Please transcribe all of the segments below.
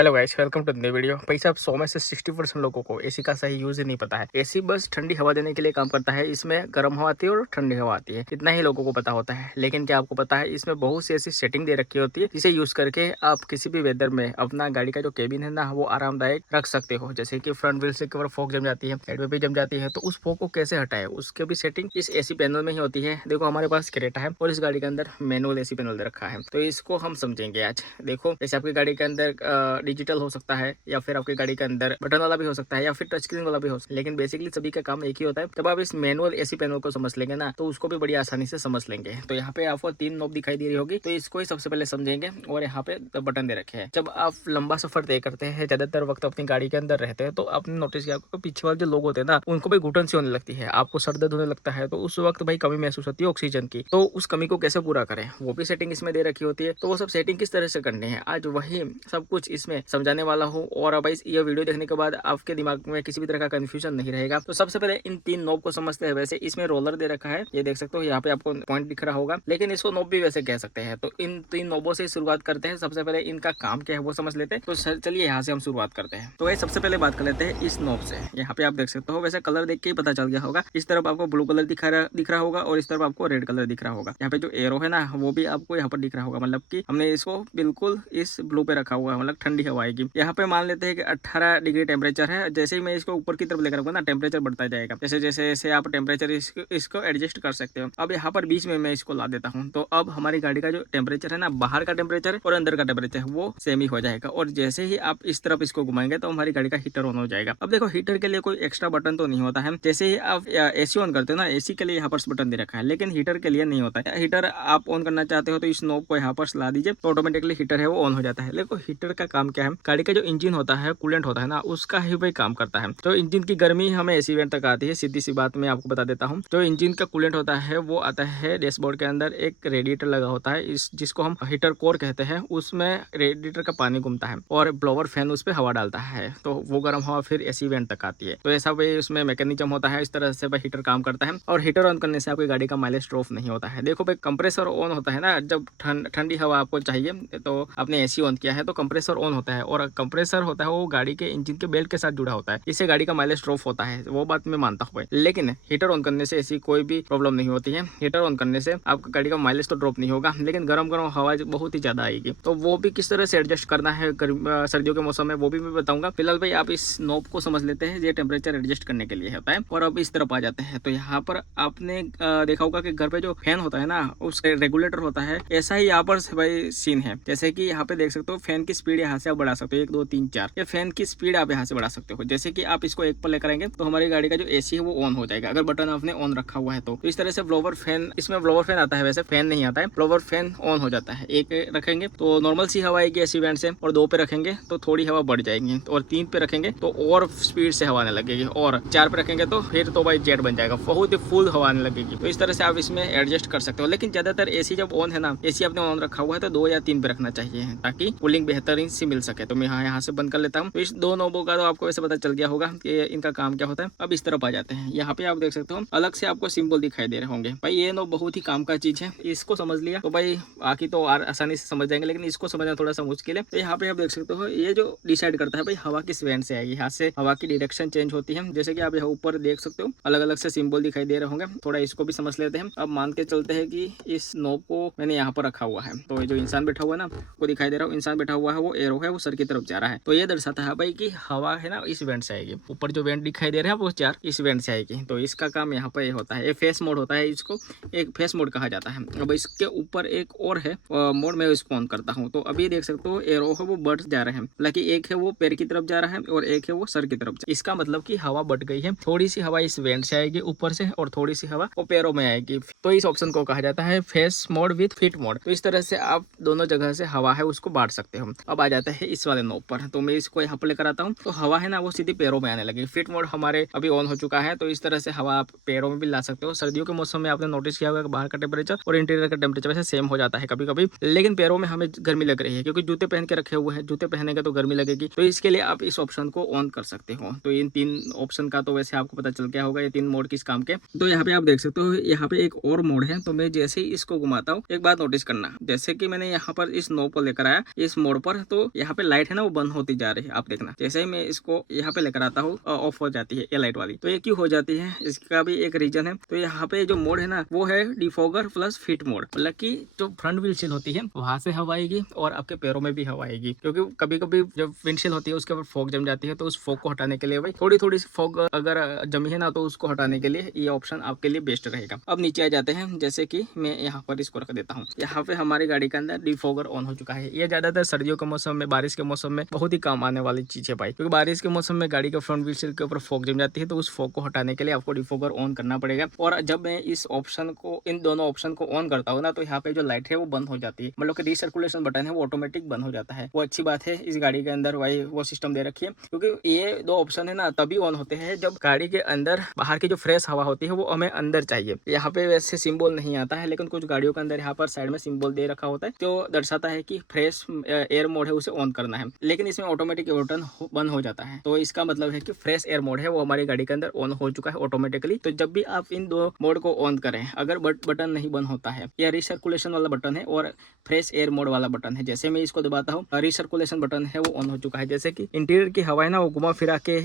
Hello guys, welcome to new video. भाई साहब, 100 में से 60% लोगों को एसी का सही यूज ही नहीं पता है। एसी बस ठंडी हवा देने के लिए काम करता है। इसमें गर्म हवा आती है और ठंडी हवा आती है, इतना ही लोगों को पता होता है। लेकिन क्या आपको पता है, इसमें बहुत सी ऐसी सेटिंग दे रखी होती है जिसे यूज करके आप किसी भी वेदर में अपना गाड़ी का जो केबिन है ना, वो आरामदायक रख सकते हो। जैसे कि फ्रंट व्हील से कवर फॉग जम जाती है, साइड में भी जम जाती है, तो उस फॉग को कैसे हटाए, उसके भी सेटिंग इस एसी पैनल में ही होती है। देखो, हमारे पास क्रेटा है और इस गाड़ी के अंदर मैनुअल एसी पैनल दे रखा है, तो इसको हम समझेंगे आज। देखो, जैसे आपकी गाड़ी के अंदर डिजिटल हो सकता है, या फिर आपकी गाड़ी के अंदर बटन वाला भी हो सकता है, या फिर टच स्क्रीन वाला भी हो सकता है, लेकिन बेसिकली सभी का काम एक ही होता है। जब आप इस मैनुअल एसी पैनल को समझ लेंगे ना, तो उसको भी बड़ी आसानी से समझ लेंगे। तो यहाँ पे आपको 3 नॉब दिखाई दे रही होगी, तो इसको ही सबसे पहले समझेंगे। और यहाँ पे बटन दे रखे हैं। जब आप लंबा सफर तय करते हैं, ज्यादातर वक्त अपनी गाड़ी के अंदर रहते हैं, तो आपने नोटिस किया होगा पीछे वाले जो लोग होते हैं ना, उनको भी घुटन सी होने लगती है, आपको सर दर्द होने लगता है, तो उस वक्त भाई कमी महसूस होती है ऑक्सीजन की। तो उस कमी को कैसे पूरा करें, वो भी सेटिंग इसमें दे रखी होती है। तो वो सब सेटिंग किस तरह से करनी है, आज वही सब कुछ इसमें समझाने वाला हूँ। और अब ये वीडियो देखने के बाद आपके दिमाग में किसी भी तरह का कंफ्यूजन नहीं रहेगा। तो सबसे पहले इन 3 नॉब को समझते हैं। वैसे इसमें रोलर दे रखा है, ये देख सकते हो, यहाँ पे आपको पॉइंट दिख रहा होगा, लेकिन इसको नॉब भी वैसे कह सकते हैं। तो इन 3 नॉबों से शुरुआत करते हैं। सबसे पहले इनका काम क्या है वो समझ लेते हैं। तो चलिए यहाँ से हम शुरुआत करते हैं। तो सबसे पहले बात कर लेते हैं इस नॉब से। यहाँ पे आप देख सकते हो, वैसे कलर देख के ही पता चल गया होगा। इस तरफ आपको ब्लू कलर दिख रहा होगा और इस तरफ आपको रेड कलर दिख रहा होगा। यहाँ पे जो एरो है ना, वो भी आपको यहाँ पर दिख रहा होगा, मतलब कि हमने इसको बिल्कुल इस ब्लू पे रखा हुआ है, मतलब ठंडी हवा आएगी। यहाँ पे मान लेते हैं कि 18 डिग्री टेम्परेचर है। जैसे ही मैं इसको ऊपर की तरफ लेकर आऊंगा ना, टेम्परेचर बढ़ता जाएगा। जैसे जैसे जैसे आप टेम्परेचर इसको एडजस्ट कर सकते हो। अब यहाँ पर बीच में मैं इसको ला देता हूँ, तो अब हमारी गाड़ी का जो टेम्परेचर है ना, बाहर का टेम्परेचर और अंदर का टेम्परेचर वो सेम ही हो जाएगा। और जैसे ही आप इस तरफ इसको घुमाएंगे, तो हमारी गाड़ी का हीटर ऑन हो जाएगा। अब देखो, हीटर के लिए कोई एक्स्ट्रा बटन तो नहीं होता है। जैसे ही आप एसी ऑन करते हो ना, एसी के लिए यहाँ पर बटन दे रखा है, लेकिन हीटर के लिए नहीं होता है। हीटर आप ऑन करना चाहते हो तो इस नॉब को यहाँ पर ला दीजिए, तो ऑटोमेटिकली हीटर है वो ऑन हो जाता है। देखो, हीटर का काम क्या है, गाड़ी का जो इंजन होता है, कूलेंट होता है ना, उसका ही भाई काम करता है। तो इंजन की गर्मी हमें एसी वेंट तक आती है। सीधी सी बात मैं आपको बता देता हूँ, जो इंजन का कूलेंट होता है वो आता है डैशबोर्ड के अंदर। एक रेडिएटर लगा होता है, इस जिसको हम हीटर कोर कहते हैं, उसमें रेडिएटर का पानी घूमता है और ब्लोवर फैन उस पर हवा डालता है, तो वो गर्म हवा फिर एसी वेंट तक आती है। तो ऐसा भाई उसमें मैकेनिज्म होता है, इस तरह से भाई हीटर काम करता है। और हीटर ऑन करने से आपकी गाड़ी का माइलेज ड्रॉप नहीं होता है। देखो भाई, कंप्रेसर ऑन होता है ना, जब ठंडी हवा आपको चाहिए, तो आपने एसी ऑन किया है तो कंप्रेसर ऑन होता है, और कंप्रेसर होता है वो गाड़ी के इंजन के बेल्ट के साथ जुड़ा होता है। इससे गाड़ी का माइलेज ड्रॉप होता है, वो बात मैं मानता हूँ। लेकिन हीटर ऑन करने से ऐसी कोई भी प्रॉब्लम नहीं होती है। हीटर ऑन करने से आपका गाड़ी का माइलेज तो ड्रॉप नहीं होगा, लेकिन गर्म गर्म हवा बहुत ही ज्यादा आएगी। तो वो भी किस तरह से एडजस्ट करना है सर्दियों के मौसम में, वो भी मैं बताऊंगा। फिलहाल भाई आप इस नॉब को समझ लेते हैं, ये टेम्परेचर एडजस्ट करने के लिए होता है। और अब इस तरफ आ जाते हैं, तो यहाँ पर आपने देखा होगा कि घर पे जो फैन होता है ना, उसका रेगुलेटर होता है। ऐसा ही यहाँ पर भाई सीन है। जैसे कि यहाँ पे देख सकते हो, फैन की स्पीड यहाँ से आप बढ़ा सकते हो, 1 2 3 4। ये फैन की स्पीड आप यहाँ से बढ़ा सकते हो। जैसे कि आप इसको 1 पर लेकर आएंगे, तो हमारी गाड़ी का जो एसी है वो ऑन हो जाएगा, अगर बटन आपने ऑन रखा हुआ है। तो इस तरह से ब्लोवर फैन, इसमें ब्लोवर फैन आता है, वैसे फैन नहीं आता है, ब्लोवर फैन ऑन हो जाता है। 1 रखेंगे तो नॉर्मल सी हवा आएगी एसी वेंट से, और 2 पे रखेंगे तो थोड़ी हवा बढ़ जाएगी, और 3 पे रखेंगे तो और स्पीड से हवा आने लगेगी, और 4 पे रखेंगे तो फिर तो भाई जेट बन जाएगा, बहुत ही फुल हवा आने लगेगी। तो इस तरह से आप इसमें एडजस्ट कर सकते हो। लेकिन ज्यादातर एसी जब ऑन है ना, एसी आपने ऑन रखा हुआ है, तो 2 या 3 पे रखना चाहिए, ताकि कूलिंग बेहतरीन सी मिल सके। तो मैं यहाँ से बंद कर लेता हूँ। तो इस 2 नॉबों का तो आपको वैसे पता चल गया होगा कि इनका काम क्या होता है। अब इस तरफ आ जाते हैं। यहाँ पे आप देख सकते हो, अलग से आपको सिंबल दिखाई दे रहे होंगे। भाई ये नॉब बहुत ही काम का चीज है, इसको समझ लिया तो भाई बाकी तो आसानी से समझ जाएंगे, लेकिन इसको समझना थोड़ा सा मुश्किल है। तो यहाँ पे आप देख सकते हो, ये जो डिसाइड करता है भाई हवा किस वेंट से आएगी, यहाँ से हवा की डायरेक्शन चेंज होती है। जैसे कि आप यहाँ ऊपर देख सकते हो, अलग अलग से सिंबल दिखाई दे रहे होंगे। थोड़ा इसको भी समझ लेते हैं। अब मान के चलते हैं कि इस नॉब को मैंने यहाँ पर रखा हुआ है, तो जो इंसान बैठा हुआ है ना, वो दिखाई दे रहा है, इंसान बैठा हुआ है, वो एरो है, वो सर की तरफ जा रहा है। तो ये दर्शाता है भाई कि हवा है ना, इस वेंट से आएगी। ऊपर जो वेंट दिखाई दे रहा है वो 4 इस वेंट से आएगी। तो इसका काम यहाँ पर ये होता है। ये फेस मोड होता है, इसको एक फेस मोड कहा जाता है। अब इसके ऊपर एक और है मोड, में इसको ऑन करता हूँ, तो अभी देख सकते हो एरो है वो बढ़ जा रहे हैं, हालांकि एक है वो पैर की तरफ जा रहा है और एक है वो सर की तरफ। इसका मतलब कि हवा बढ़ गई है। थोड़ी सी हवा इस वेंट से आएगी ऊपर से, और थोड़ी सी हवा वो पैरों में आएगी। तो इस ऑप्शन को कहा जाता है face mode with fit mode. तो इस तरह से आप दोनों जगह से हवा है उसको बांट सकते हो। अब आ जाता है इस वाले नॉब पर, तो मैं इसको यहाँ पर लेकर आता हूँ, तो हवा है ना वो सीधी पैरों में आने लगी। फिट मोड हमारे अभी ऑन हो चुका है, तो इस तरह से हवा आप पैरों में भी ला सकते हो। सर्दियों के मौसम में आपने नोटिस किया होगा कि बाहर का टेम्परेचर और इंटीरियर का टेम्परेचर वैसे सेम हो जाता है कभी कभी, लेकिन पैरों में हमें गर्मी लग रही है, क्योंकि जूते पहन के रखे हुए हैं, जूते पहनेंगे तो गर्मी लगेगी। तो इसके लिए आप इस ऑप्शन को ऑन कर सकते हो। तो इन 3 ऑप्शन का तो वैसे आपको पता चल गया होगा, ये 3 मोड किस काम के। तो यहाँ पे आप देख सकते हो, यहाँ पे एक और मोड है। तो मैं जैसे ही इसको घुमाता हूँ, एक बात नोटिस करना, जैसे कि मैंने यहाँ पर इस नॉब को लेकर आया इस मोड पर, तो यहाँ यहाँ पे लाइट है ना वो बंद होती जा रही है। आप देखना जैसे ही मैं इसको यहाँ पे लेकर आता हूँ ऑफ हो जाती है ये लाइट वाली। तो ये क्यों हो जाती है इसका भी एक रीजन है। तो यहाँ पे जो मोड है ना वो है डिफॉगर प्लस फिट मोड, मतलब कि जो फ्रंट विंडशील्ड होती है वहां से हवा आएगी और आपके पैरों में भी हवा आएगी, क्योंकि कभी कभी जब विंडशील्ड होती है उसके ऊपर फॉग जम जाती है, तो उस फॉग को हटाने के लिए भाई थोड़ी थोड़ी सी फॉग अगर जमी है ना तो उसको हटाने के लिए ये ऑप्शन आपके लिए बेस्ट रहेगा। अब नीचे आ जाते हैं, जैसे कि मैं यहाँ पर इसको रख देता हूँ। यहाँ पे हमारी गाड़ी के अंदर डिफॉगर ऑन हो चुका है। ये ज्यादातर सर्दियों के मौसम में, बारिश के मौसम में बहुत ही काम आने वाली चीज है भाई, क्योंकि बारिश के मौसम में गाड़ी के फ्रंट व्हील के ऊपर फॉग जम जाती है, तो उस फॉग को हटाने के लिए आपको डिफॉगर ऑन करना पड़ेगा। और जब मैं इस ऑप्शन को, इन दोनों ऑप्शन को ऑन करता हूँ ना, तो यहाँ पे जो लाइट है वो बंद हो जाती है, मतलब कि रिसर्कुलेशन बटन है वो ऑटोमेटिक बंद हो जाता है। वो अच्छी बात है, इस गाड़ी के अंदर भाई वो सिस्टम दे रखी है, क्योंकि ये दो ऑप्शन है ना तभी ऑन होते हैं जब गाड़ी के अंदर बाहर की जो फ्रेश हवा होती है वो हमें अंदर चाहिए। यहाँ पे वैसे सिंबल नहीं आता है, लेकिन कुछ गाड़ियों के अंदर यहाँ पर साइड में सिंबल दे रखा होता है जो दर्शाता है कि फ्रेश एयर मोड है उसे ऑन करना है, लेकिन इसमें ऑटोमेटिक बटन बंद हो जाता है। तो इसका मतलब है कि फ्रेश एयर मोड है वो हमारी गाड़ी के अंदर ऑन हो चुका है ऑटोमेटिकली। तो जब भी आप इन दो मोड को ऑन करें, अगर बटन नहीं बंद होता है, यह रिसर्कुलेशन वाला बटन है और फ्रेश एयर मोड वाला बटन है, जैसे मैं इसको दबाता हूँ रिसर्कुलेशन बटन है वो ऑन हो चुका है। जैसे कि इंटीरियर की हवा है ना वो घुमा फिरा के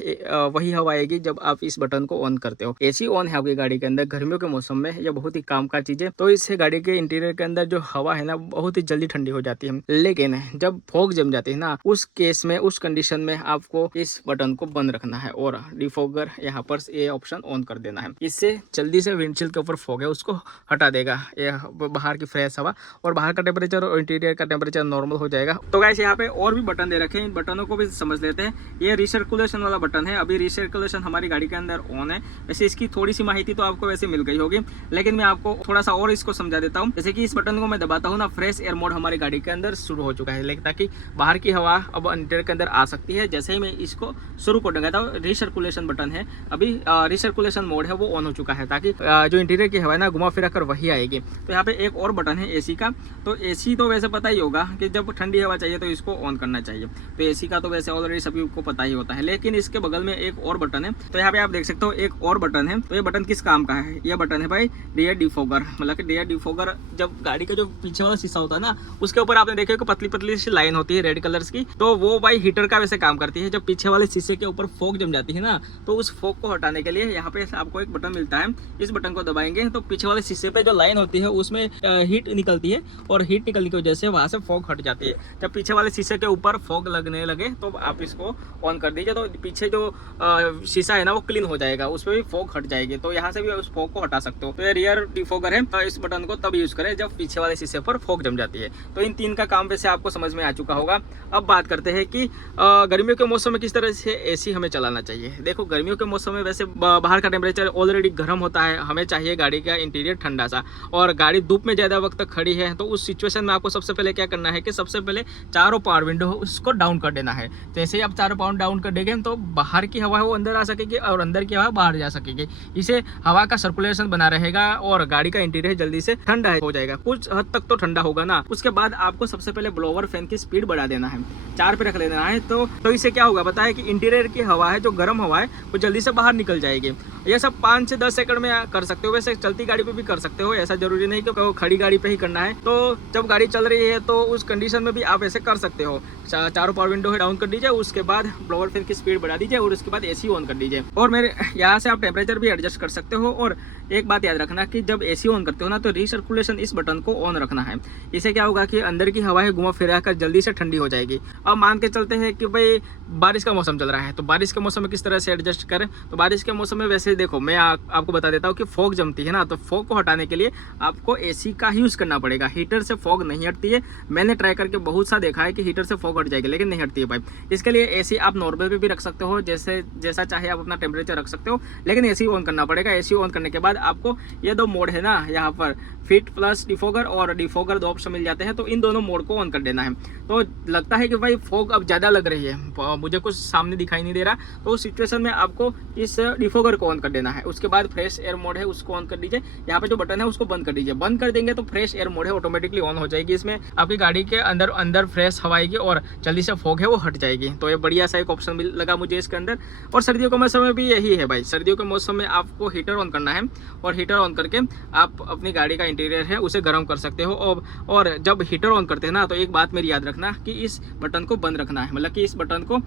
वही हवा आएगी जब आप इस बटन को ऑन करते हो। एसी ऑन है आपकी गाड़ी के अंदर गर्मियों के मौसम में, यह बहुत ही काम का चीज है। तो इससे गाड़ी के इंटीरियर के अंदर जो हवा है ना बहुत ही जल्दी ठंडी हो जाती है। लेकिन जब फॉग जम जाती है ना उस केस में, उस कंडीशन में आपको इस बटन को बंद रखना है और डिफॉगर यहाँ पर ये ऑप्शन ऑन कर देना है। इससे जल्दी से विंडशील्ड के ऊपर फॉग है उसको हटा देगा, ये बाहर की फ्रेश हवा, और बाहर का टेम्परेचर और इंटीरियर का टेम्परेचर नॉर्मल हो जाएगा। तो गाइस यहाँ पे और भी बटन दे रखे हैं, इन बटनों को भी समझ लेते हैं। ये रिसर्कुलेशन वाला बटन है, अभी रिसर्कुलेशन हमारी गाड़ी के अंदर ऑन है। वैसे इसकी थोड़ी सी माहिती तो आपको वैसे मिल गई होगी, लेकिन मैं आपको थोड़ा सा और इसको समझा देता हूँ। जैसे कि इस बटन को मैं दबाता हूँ ना, फ्रेश एयर मोड हमारी गाड़ी के अंदर शुरू हो चुका है, लेकिन ताकि बाहर की हवा अब इंटीरियर के अंदर आ सकती है। जैसे ही मैं इसको शुरू कर दूंगा तो रिसर्कुलेशन बटन है, अभी रिसर्कुलेशन मोड है वो ऑन हो चुका है, ताकि जो इंटीरियर की हवा है ना घुमा फिरा कर वही आएगी। तो यहाँ पे एक और बटन है एसी का। तो एसी तो वैसे पता ही होगा कि जब ठंडी हवा चाहिए तो इसको ऑन करना चाहिए, तो एसी का तो वैसे ऑलरेडी सभी को पता ही होता है। लेकिन इसके बगल में एक और बटन है, तो यहाँ पे आप देख सकते हो एक और बटन है। तो ये बटन किस काम का है? ये बटन है भाई रियर डिफॉगर, मतलब कि रियर डिफॉगर जब गाड़ी का जो पीछे वाला शीशा होता है ना उसके ऊपर आपने देखा कि पतली पतली सी लाइन होती है रेड कलर्स की, तो वो भाई हीटर का वैसे काम करती है। जब पीछे वाले शीशे के ऊपर फॉग जम जाती है ना, तो उस फॉग को हटाने के लिए यहाँ पे आपको एक बटन मिलता है। इस बटन को दबाएंगे तो पीछे वाले शीशे पे जो लाइन होती है उसमें हीट निकलती है, और हीट निकलने की वजह से वहां से फॉग हट जाती है। जब पीछे वाले शीशे के ऊपर फॉग लगने लगे तो आप इसको ऑन कर दीजिए, तो पीछे जो शीशा है ना वो क्लीन हो जाएगा, उसमें भी फॉग हट जाएगी। तो यहाँ से भी उस फॉग को हटा सकते हो। तो ये रियर डिफॉगर है, तो इस बटन को तब यूज करें जब पीछे वाले शीशे पर फॉग जम जाती है। तो इन तीन का काम वैसे आपको समझ में आ चुका होगा। अब बात करते हैं कि गर्मियों के मौसम में किस तरह से एसी हमें चलाना चाहिए। देखो गर्मियों के मौसम में वैसे बाहर का टेम्परेचर ऑलरेडी गर्म होता है, हमें चाहिए गाड़ी का इंटीरियर ठंडा सा, और गाड़ी धूप में ज्यादा वक्त तक खड़ी है, तो उस सिचुएशन में आपको सबसे पहले क्या करना है कि सबसे पहले चारों पावर विंडो उसको डाउन कर देना है। जैसे ही आप चारों पावर डाउन कर देंगे तो बाहर की हवा है वो अंदर आ सकेगी और अंदर की हवा बाहर जा सकेगी। इसे हवा का सर्कुलेशन बना रहेगा और गाड़ी का इंटीरियर जल्दी से ठंडा हो जाएगा। कुछ हद तक तो ठंडा होगा ना। उसके बाद आपको सबसे पहले ब्लोअर फैन की स्पीड बढ़ा देना है, 4 पे रख लेना है। तो इससे क्या होगा बताए कि इंटीरियर की हवा है जो गर्म हवा है वो जल्दी से बाहर निकल जाएगी। ये सब 5 से 10 सेकंड में कर सकते हो। वैसे चलती गाड़ी पे भी कर सकते हो, ऐसा जरूरी नहीं कि खड़ी गाड़ी पे ही करना है। तो जब गाड़ी चल रही है तो उस कंडीशन में भी आप ऐसे कर सकते हो। चारों पावर विंडो डाउन कर दीजिए, उसके बाद ब्लोअर फैन की स्पीड बढ़ा दीजिए और उसके बाद एसी ऑन कर दीजिए। और मेरे यहाँ से आप टेम्परेचर भी एडजस्ट कर सकते हो। और एक बात याद रखना कि जब एसी ऑन करते हो ना तो रिसर्कुलेशन इस बटन को ऑन रखना है। इससे क्या होगा कि अंदर की हवा है घुमा फिरा कर जल्दी से ठंडी हो जाएगी। अब मान के चलते हैं कि भाई बारिश का मौसम चल रहा है, तो बारिश के मौसम में किस तरह से एडजस्ट करें। तो बारिश के मौसम में वैसे देखो मैं आपको बता देता हूँ कि फॉग जमती है ना, तो फॉग को हटाने के लिए आपको एसी का यूज करना पड़ेगा। हीटर से फॉग नहीं हटती है, मैंने ट्राई करके बहुत सा देखा है कि हीटर से फॉग हट जाएगी, लेकिन नहीं हटती है भाई। इसके लिए एसी आप नॉर्मल पे भी रख सकते हो, जैसा चाहे आप अपना टेम्परेचर रख सकते हो, लेकिन एसी ऑन करना पड़ेगा। एसी ऑन करने के बाद आपको ये दो मोड है ना, यहाँ पर फिट प्लस डिफॉगर और डिफॉगर दो ऑप्शन मिल जाते हैं, तो इन दोनों मोड को ऑन कर देना है। तो लगता है कि भाई फॉग अब ज़्यादा लग रही है, मुझे कुछ सामने दिखाई नहीं दे रहा, तो उस सिचुएशन में आपको इस डिफॉगर को ऑन कर देना है। उसके बाद फ्रेश एयर मोड है उसको ऑन कर दीजिए, यहाँ पे जो बटन है उसको बंद कर दीजिए। बंद कर देंगे तो फ्रेश एयर मोड है ऑटोमेटिकली ऑन हो जाएगी। इसमें आपकी गाड़ी के अंदर फ्रेश हवा आएगी और जल्दी से फॉग है वो हट जाएगी। तो ये बढ़िया सा एक ऑप्शन लगा मुझे इसके अंदर। और सर्दियों के मौसम में भी यही है भाई, सर्दियों के मौसम में आपको हीटर ऑन करना है और हीटर ऑन करके आप अपनी गाड़ी का इंटीरियर है उसे गर्म कर सकते हो। और जब हीटर ऑन करते हैं ना तो एक बात मेरी याद रखना रखना कि इस बटन को बंद रखना है, मतलब कि इस बटन को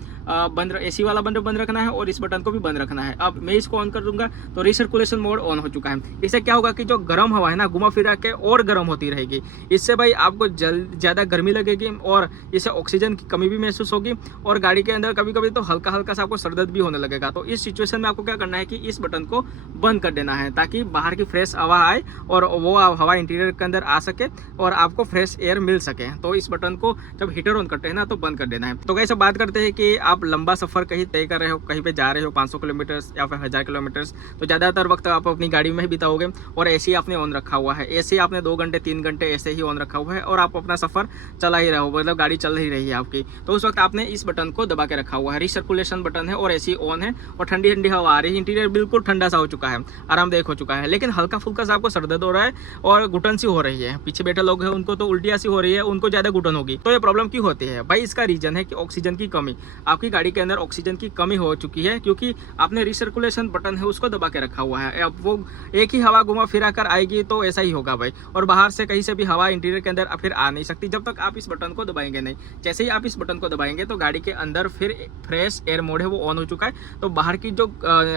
बंद, एसी वाला बंद रखना है और इस बटन को भी बंद रखना है। अब मैं इसको ऑन कर दूंगा तो रिसर्कुलेशन मोड ऑन हो चुका है। इससे क्या होगा कि जो गर्म हवा है ना, घुमा फिरा के और गर्म होती रहेगी। इससे भाई आपको ज़्यादा गर्मी लगेगी और इससे ऑक्सीजन की कमी भी महसूस होगी और गाड़ी के अंदर कभी कभी तो हल्का हल्का सा आपको सरदर्द भी होने लगेगा। तो इस सिचुएशन में आपको क्या करना है कि इस बटन को बंद कर देना है ताकि बाहर की फ्रेश हवा आए और वो हवा इंटीरियर के अंदर आ सके और आपको फ्रेश एयर मिल सके। तो इस बटन को जब हीटर ऑन करते हैं ना तो बंद कर देना है। तो कैसे बात करते हैं कि आप लंबा सफर कहीं तय कर रहे हो, कहीं पे जा रहे हो 500 किलोमीटर या फिर 1000 किलोमीटर, तो ज़्यादातर वक्त आप अपनी गाड़ी में ही बिताओगे और एसी आपने ऑन रखा हुआ है। एसी आपने 2 घंटे 3 घंटे ऐसे ही ऑन रखा हुआ है और आप अपना सफर चला ही रहे हो, मतलब गाड़ी चल ही रही है आपकी। तो उस वक्त आपने इस बटन को दबा के रखा हुआ है। रिसर्कुलेशन बटन है और एसी ऑन है और ठंडी ठंडी हवा आ रही है। इंटीरियर बिल्कुल ठंडा सा हो चुका है, आरामदायक हो चुका है, लेकिन हल्का फुल्का सा आपको सरदर्द हो रहा है और घुटन सी हो रही है। पीछे बैठे लोग हैं उनको तो उल्टियाँ सी हो रही है, उनको ज़्यादा घुटन होगी। तो ये प्रॉब्लम क्यों होती है भाई? इसका रीजन है कि ऑक्सीजन की कमी। आपकी गाड़ी के अंदर ऑक्सीजन की कमी हो चुकी है क्योंकि आपने रिसर्कुलेशन बटन है उसको दबा के रखा हुआ है। अब वो एक ही हवा घुमा फिरा कर आएगी तो ऐसा ही होगा भाई, और बाहर से कहीं से भी हवा इंटीरियर के अंदर फिर आ नहीं सकती जब तक आप इस बटन को दबाएंगे नहीं। जैसे ही आप इस बटन को दबाएंगे तो गाड़ी के अंदर फिर फ्रेश एयर मोड है वो ऑन हो चुका है। तो बाहर की जो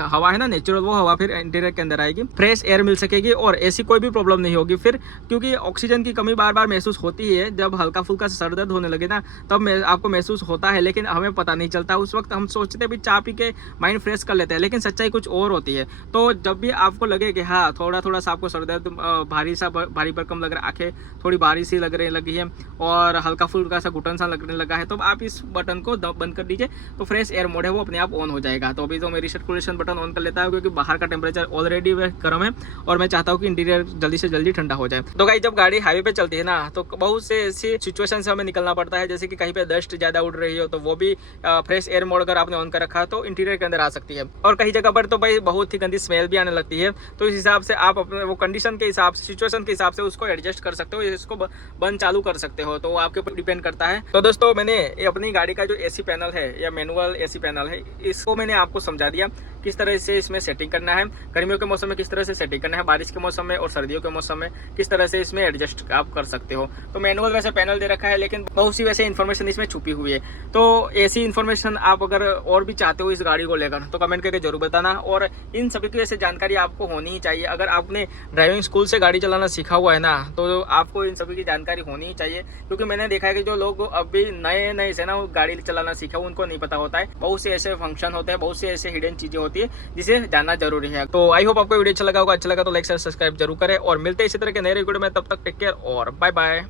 हवा है ना नेचुरल, वो हवा फिर इंटीरियर के अंदर आएगी, फ्रेश एयर मिल सकेगी और ऐसी कोई भी प्रॉब्लम नहीं होगी फिर, क्योंकि ऑक्सीजन की कमी बार बार महसूस होती है। जब हल्का फुल्का सर दर्द होने लगे ना तब आपको महसूस होता है, लेकिन हमें पता नहीं चलता। उस वक्त हम सोचते भी चाय पी के माइंड फ्रेश कर लेते हैं, लेकिन सच्चाई कुछ और होती है। तो जब भी आपको लगे कि हाँ थोड़ा थोड़ा सा आपको सर दर्द भारी भरकम लग रहा है, आंखें थोड़ी भारी सी लगी है और हल्का फुल्का सा घुटन सा लगने लगा है, तो आप इस बटन को बंद कर दीजिए तो फ्रेश एयर मोड है वो अपने आप ऑन हो जाएगा। तो अभी तो मैं रिसर्कुलेशन बटन ऑन कर लेता हूँ क्योंकि बाहर का टेम्परेचर ऑलरेडी गर्म है और मैं चाहता हूँ कि इंटीरियर जल्दी से जल्दी ठंडा हो जाए। तो गाइस जब गाड़ी हाईवे पे चलती है ना तो बहुत से ऐसी सिचुएशन से हमें निकलना पड़ता है, जैसे कि कहीं पे डस्ट ज्यादा उड़ रही हो तो वो भी फ्रेश एयर मोड अगर आपने ऑन कर रखा है तो इंटीरियर के अंदर आ सकती है। और कई जगह पर तो भाई बहुत ही गंदी स्मेल भी आने लगती है, तो इस हिसाब से आप अपने वो कंडीशन के हिसाब से, सिचुएशन के हिसाब से उसको एडजस्ट कर सकते हो, इसको बंद चालू कर सकते हो, तो आपके ऊपर डिपेंड करता है। तो दोस्तों मैंने अपनी गाड़ी का जो एसी पैनल है या मैनुअल एसी पैनल है इसको मैंने आपको समझा दिया किस तरह से इसमें सेटिंग करना है। गर्मियों के मौसम में किस तरह से सेटिंग करना है, बारिश के मौसम में और सर्दियों के मौसम में किस तरह से इसमें एडजस्ट आप कर सकते हो। तो मैनुअल वैसे पैनल दे रखा है लेकिन बहुत सी वैसे इन्फॉर्मेशन इसमें छुपी हुई है। तो ऐसी इन्फॉर्मेशन आप अगर और भी चाहते हो इस गाड़ी को लेकर तो कमेंट करके जरूर बताना। और इन सभी की वैसे जानकारी आपको होनी ही चाहिए। अगर आपने ड्राइविंग स्कूल से गाड़ी चलाना सीखा हुआ है ना तो आपको इन सभी की जानकारी होनी ही चाहिए, क्योंकि मैंने देखा है कि जो लोग अभी नए से ना गाड़ी चलाना सीखा उनको नहीं पता होता है। बहुत से ऐसे फंक्शन होते हैं, बहुत से ऐसे हिडन चीजें होती है जिसे जानना जरूरी है। तो आई होप आपको वीडियो अच्छा लगा होगा। अच्छा लगा तो लाइक शेयर सब्सक्राइब जरूर करें और मिलते हैं इसी तरह के नए वीडियो में। तब तक टेक केयर और बाय बाय।